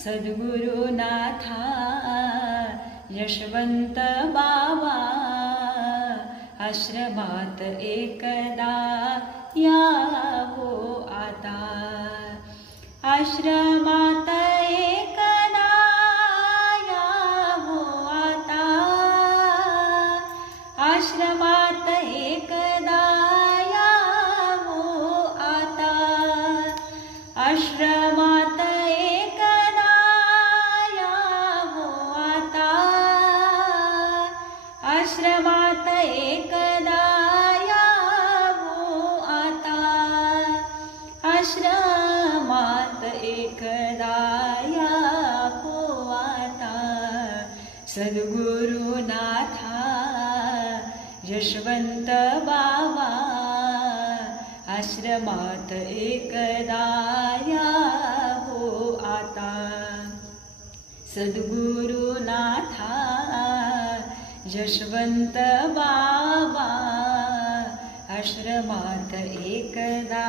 सद्गुरुनाथा यशवंत बाबा आश्रमात एकदा यावो आता आश्रमात एकदा यावो आता आश्रमात एकदा यावो आता आश्रमात एकदा यावो आता आश्रमात एकदा यावो आता आश्रमात एकदा यावो आता सद्गुरुनाथा यशवंत बाबा आश्रमात एकदा यावो आता सद्गुरुनाथा यशवंत बाबा आश्रमात एकदा